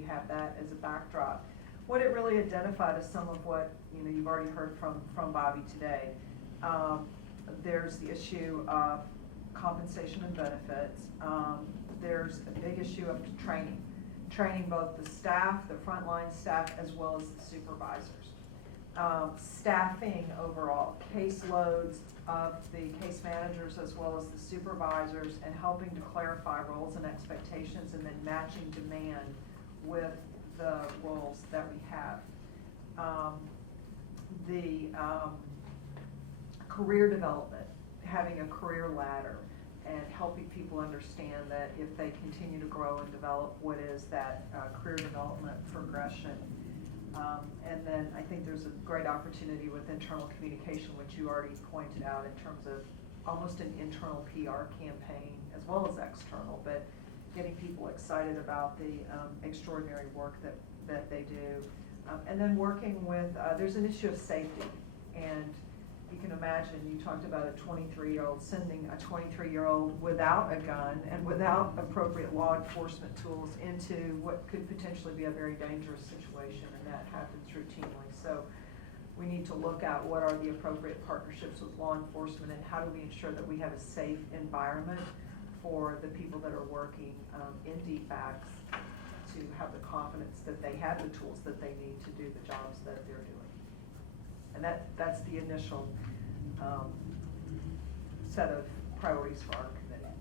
we have that as a backdrop. What it really identified is some of what you've already heard from Bobby today. There's the issue of compensation and benefits. There's a big issue of training both the staff, the frontline staff, as well as the supervisors. Staffing overall, caseloads of the case managers as well as the supervisors, and helping to clarify roles and expectations, and then matching demand with the roles that we have. The career development, having a career ladder, and helping people understand that if they continue to grow and develop, what is that career development progression. And then I think there's a great opportunity with internal communication, which you already pointed out, in terms of almost an internal PR campaign as well as external, but getting people excited about the extraordinary work that they do. And then working with, there's an issue of safety. And you can imagine, you talked about a 23-year-old, sending a 23-year-old without a gun and without appropriate law enforcement tools into what could potentially be a very dangerous situation, and that happens routinely. So we need to look at what are the appropriate partnerships with law enforcement, and how do we ensure that we have a safe environment for the people that are working in DFACs to have the confidence that they have the tools that they need to do the jobs that they're doing. And that's the initial set of priorities for our committee.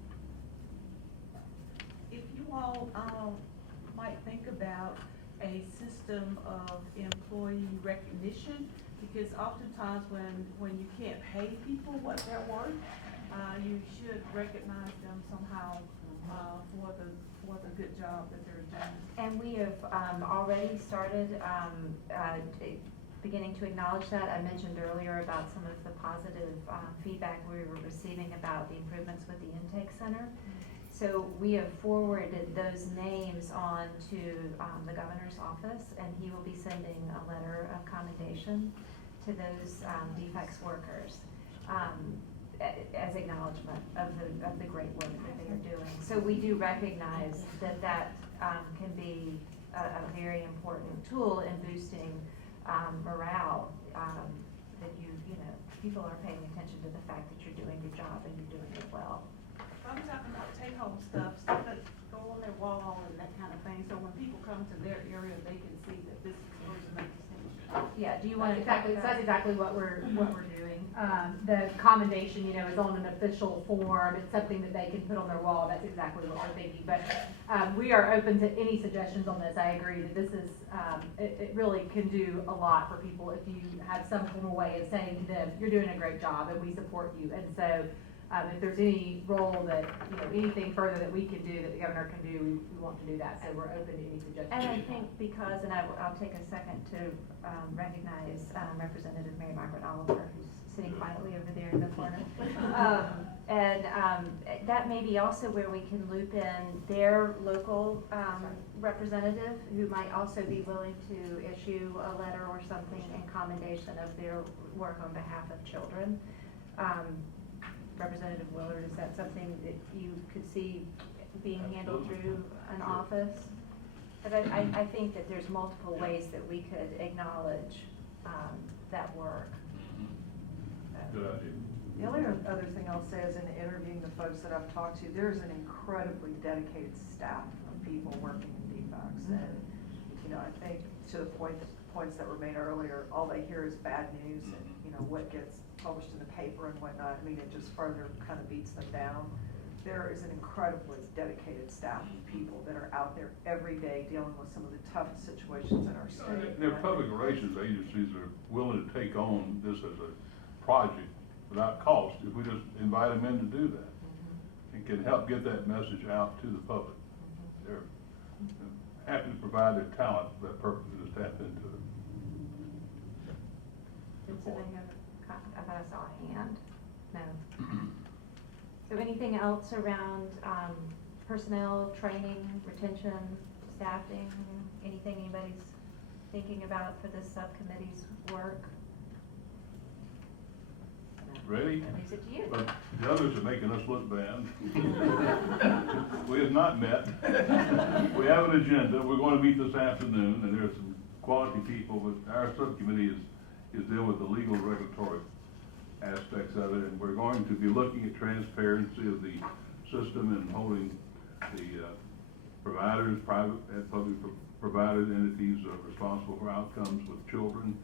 If you all might think about a system of employee recognition, because oftentimes when you can't pay people what they're worth, you should recognize them somehow for the good job that they're doing. And we have already started beginning to acknowledge that. I mentioned earlier about some of the positive feedback we were receiving about the improvements with the intake center. So we have forwarded those names on to the governor's office, and he will be sending a letter of commendation to those DFACS workers as acknowledgement of the great work that they are doing. So we do recognize that can be a very important tool in boosting morale, that people are paying attention to the fact that you're doing your job and you're doing it well. I'm talking about take-home stuff that go on their wall and that kind of thing, so when people come to their area, they can see that this is going to make a distinction. Yeah, do you want to That's exactly what we're doing. The commendation, is on an official form. It's something that they can put on their wall. That's exactly what we're thinking. But we are open to any suggestions on this. I agree that this is, it really can do a lot for people if you have some formal way of saying to them, you're doing a great job and we support you. And so if there's any role that, anything further that we can do, that the governor can do, we want to do that. So we're open to any suggestions. And I think because, and I'll take a second to recognize Representative Mary Margaret Oliver, who's sitting quietly over there in the corner. And that may be also where we can loop in their local representative, who might also be willing to issue a letter or something in commendation of their work on behalf of children. Representative Willard, is that something that you could see being handled through an office? But I think that there's multiple ways that we could acknowledge that work. Good idea. The only other thing I'll say is, in interviewing the folks that I've talked to, there's an incredibly dedicated staff of people working in DFACS. And, I think to the points that were made earlier, all they hear is bad news and, what gets published in the paper and whatnot. I mean, it just further kind of beats them down. There is an incredibly dedicated staff of people that are out there every day dealing with some of the toughest situations in our state. There are public relations agencies that are willing to take on this as a project without cost if we just invite them in to do that. It can help get that message out to the public. They're happy to provide their talent for that purpose, to tap into it. Did somebody have I thought I saw a hand. No. So anything else around personnel, training, retention, staffing, anything anybody's thinking about for this subcommittee's work? Ready? Leaves it to you. But the others are making us look bad. We have not met. We have an agenda. We're going to meet this afternoon, and there's some quality people, but our subcommittee is dealing with the legal regulatory aspects of it, and we're going to be looking at transparency of the system and holding the providers, private and public providers, entities responsible for outcomes with children.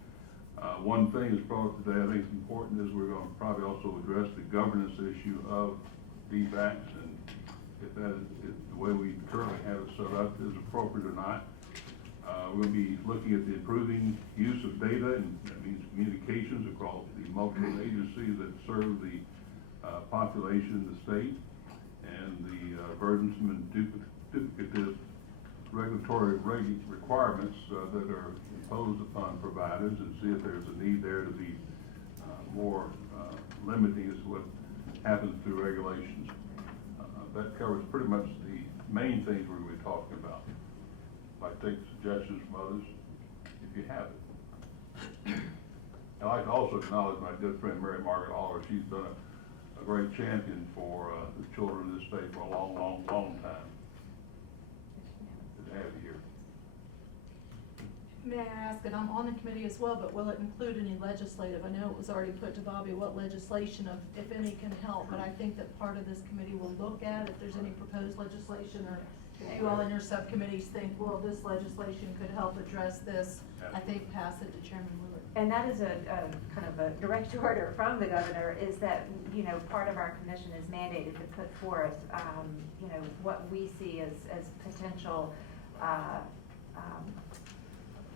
One thing that's brought up today I think is important is we're going to probably also address the governance issue of DFACs, and if that is the way we currently have it set up is appropriate or not. We'll be looking at the improving use of data, and that means communications across the multiple agencies that serve the population of the state, and the burdensome and duplicative regulatory requirements that are imposed upon providers, and see if there's a need there to be more limiting as to what happens through regulations. That covers pretty much the main things we're going to be talking about. I'd take suggestions from others if you have it. I'd like to also acknowledge my good friend Mary Margaret Aller. She's been a great champion for the children of this state for a long, long, long time. Good to have you here. May I ask, and I'm on the committee as well, but will it include any legislative? I know it was already put to Bobby what legislation, if any, can help, but I think that part of this committee will look at if there's any proposed legislation, or if you all in your subcommittees think, well, this legislation could help address this, I think pass it to Chairman Willard. And that is a kind of a direct order from the governor, is that, you know, part of our commission is mandated to put forth, you know, what we see as potential,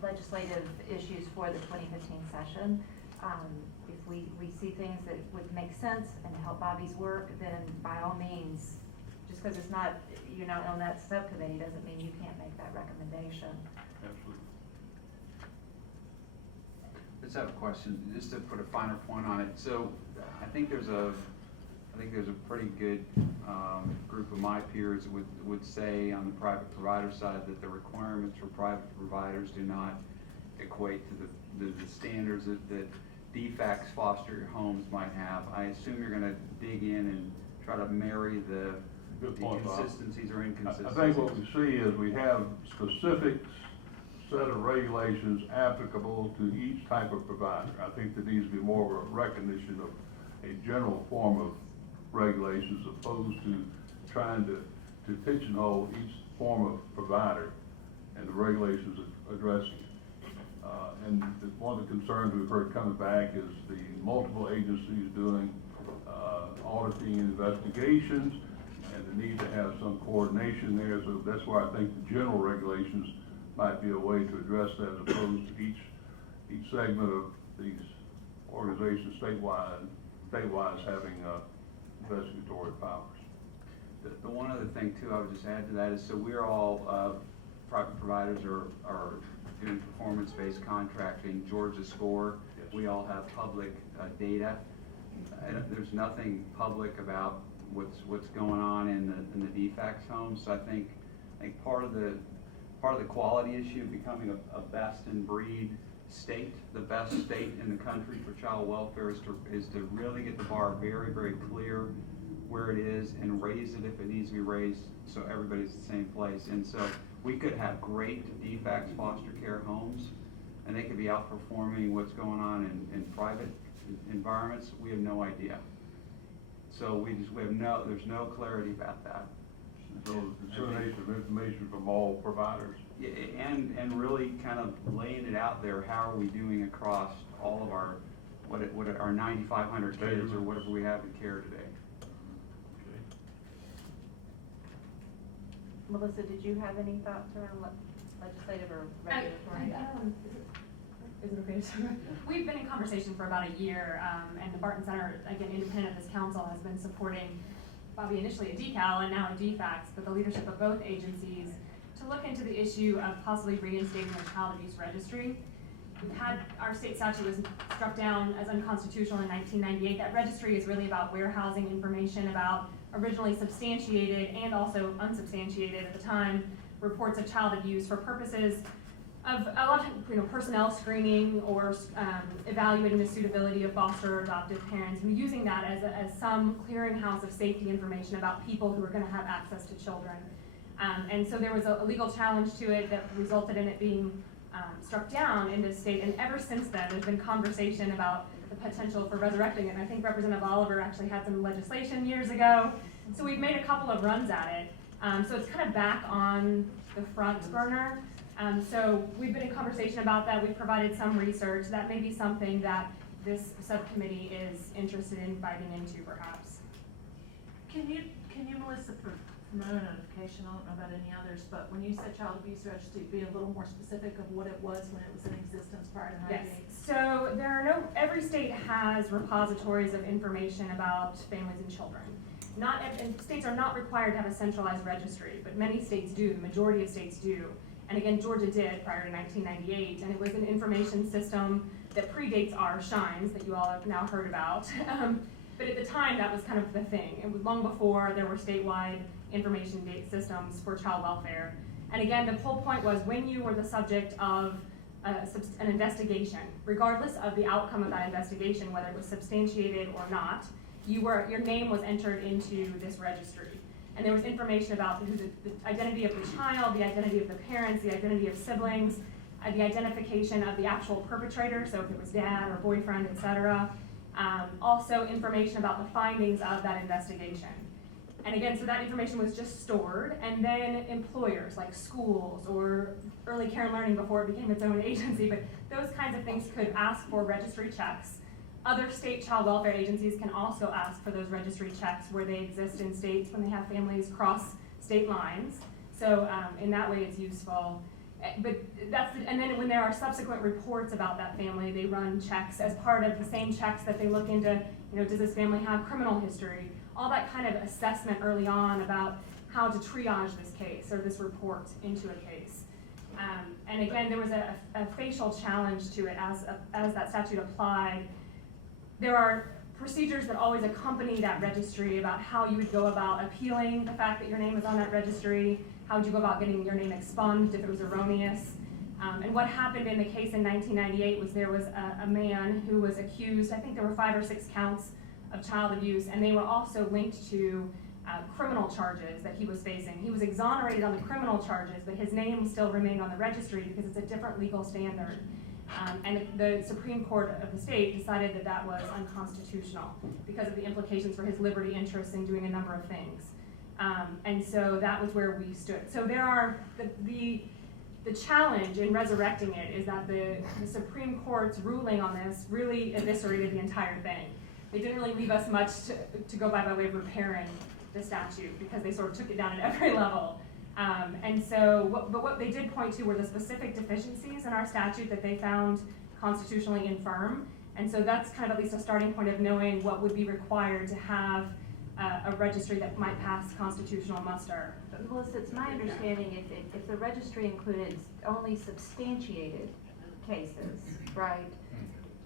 legislative issues for the 2015 session. If we see things that would make sense and help Bobby's work, then by all means, just because it's not, you're not on that subcommittee doesn't mean you can't make that recommendation. Absolutely. Just have a question, just to put a finer point on it. So I think there's a pretty good group of my peers would say on the private provider side that the requirements for private providers do not equate to the standards that DFACs foster homes might have. I assume you're going to dig in and try to marry the Good point, Bob. inconsistencies or inconsistencies. I think what we see is we have specific set of regulations applicable to each type of provider. I think there needs to be more of a recognition of a general form of regulations opposed to trying to pigeonhole each form of provider and the regulations addressing. And one of the concerns we've heard coming back is the multiple agencies doing auditing and investigations, and the need to have some coordination there. So that's why I think the general regulations might be a way to address that, as opposed to each segment of these organizations statewide having investigatory powers. The one other thing too, I would just add to that is, so we're all, private providers are doing performance-based contracting. Georgia Score, Yes. We all have public data. And there's nothing public about what's going on in the DFACS homes. So I think part of the quality issue of becoming a best in breed state, the best state in the country for child welfare, is to really get the bar very, very clear where it is and raise it if it needs to be raised, so everybody's in the same place. And so we could have great DFACS foster care homes, and they could be outperforming what's going on in private environments. We have no idea. So there's no clarity about that. So dissemination of information from all providers. Yeah, and really kind of laying it out there. How are we doing across all of our what our 9,500 kids or whatever we have in care today? Okay. Melissa, did you have any thoughts around legislative or regulatory? Is it okay to? We've been in conversation for about a year, and the Barton Center, again, independent of this council, has been supporting Bobby initially a decal and now a DFACS, but the leadership of both agencies to look into the issue of possibly reinstating the child abuse registry. We've had, our state statute was struck down as unconstitutional in 1998. That registry is really about warehousing information about originally substantiated and also unsubstantiated at the time reports of child abuse for purposes of a lot of personnel screening or evaluating the suitability of foster or adoptive parents, and using that as some clearinghouse of safety information about people who are going to have access to children. And so there was a legal challenge to it that resulted in it being struck down in this state, and ever since then there's been conversation about the potential for resurrecting it. And I think Representative Oliver actually had some legislation years ago, so we've made a couple of runs at it. So it's kind of back on the front burner. So we've been in conversation about that. We've provided some research. That may be something that this subcommittee is interested in biting into, perhaps. Can you, Melissa, for my own notification, I don't know about any others, but when you said child abuse registry, be a little more specific of what it was when it was in existence prior to Yes. 98? So there are every state has repositories of information about families and children. And states are not required to have a centralized registry, but many states do. The majority of states do. And again, Georgia did prior to 1998, and it was an information system that predates our Shines that you all have now heard about. But at the time, that was kind of the thing. It was long before there were statewide information systems for child welfare. And again, the whole point was when you were the subject of an investigation, regardless of the outcome of that investigation, whether it was substantiated or not, your name was entered into this registry. And there was information about the identity of the child, the identity of the parents, the identity of siblings, the identification of the actual perpetrator, so if it was dad or boyfriend, etc. Also information about the findings of that investigation. And again, so that information was just stored, and then employers like schools or Early Care and Learning before it became its own agency, but those kinds of things could ask for registry checks. Other state child welfare agencies can also ask for those registry checks where they exist in states when they have families cross state lines. So in that way it's useful. But and then when there are subsequent reports about that family, they run checks as part of the same checks that they look into, does this family have criminal history? All that kind of assessment early on about how to triage this case or this report into a case. And again, there was a facial challenge to it as that statute applied. There are procedures that always accompany that registry about how you would go about appealing the fact that your name is on that registry, how would you go about getting your name expunged if it was erroneous. And what happened in the case in 1998 was there was a man who was accused, I think there were 5 or 6 counts of child abuse, and they were also linked to criminal charges that he was facing. He was exonerated on the criminal charges, but his name still remained on the registry because it's a different legal standard. And the Supreme Court of the state decided that that was unconstitutional because of the implications for his liberty interests in doing a number of things. And so that was where we stood. So there are, the challenge in resurrecting it is that the Supreme Court's ruling on this really eviscerated the entire thing. They didn't really leave us much to go by way of repairing the statute because they sort of took it down at every level. And so, what they did point to were the specific deficiencies in our statute that they found constitutionally infirm. And so that's kind of at least a starting point of knowing what would be required to have a registry that might pass constitutional muster. But Melissa, it's my understanding if the registry included only substantiated cases, right?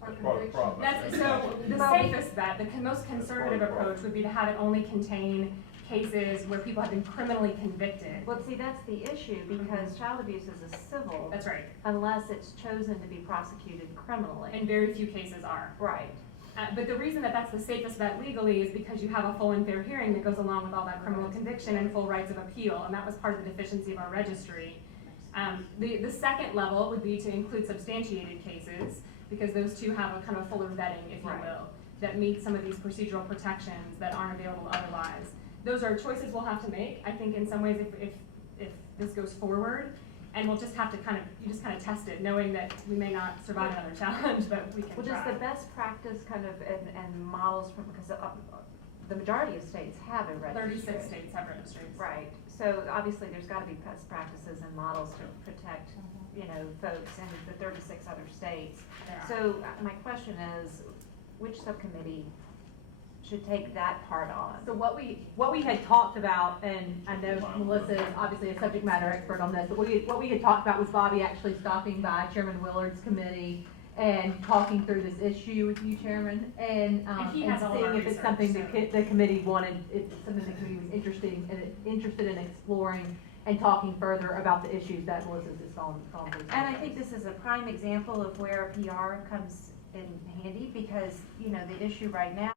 That's part of the problem. That's, so the safest bet, the most conservative approach would be to have it only contain cases where people have been criminally convicted. Well, see, that's the issue because child abuse is a civil. That's right. Unless it's chosen to be prosecuted criminally. And very few cases are. Right. But the reason that that's the safest bet legally is because you have a full and fair hearing that goes along with all that criminal conviction and full rights of appeal, and that was part of the deficiency of our registry. The second level would be to include substantiated cases, because those two have a kind of fuller vetting, if you will, that meet some of these procedural protections that aren't available otherwise. Those are choices we'll have to make, I think, in some ways if this goes forward. And we'll just have to you just kind of test it, knowing that we may not survive another challenge, but we can Well, try. does the best practice kind of, and models from, because the majority of states have a registry. 36 states have registries. Right, so obviously there's gotta be best practices and models to protect, folks in the 36 other states. There are. So my question is, which subcommittee should take that part on? So what we had talked about, and I know Melissa is obviously a subject matter expert on this, but what we had talked about was Bobby actually stopping by Chairman Willard's committee and talking through this issue with you, Chairman, and he has all of our seeing if it's research, something so. the committee wanted, if it's something the committee was interested in exploring and talking further about the issues that Melissa's just gone through. And I think this is a prime example of where PR comes in handy, because, you know, the issue right now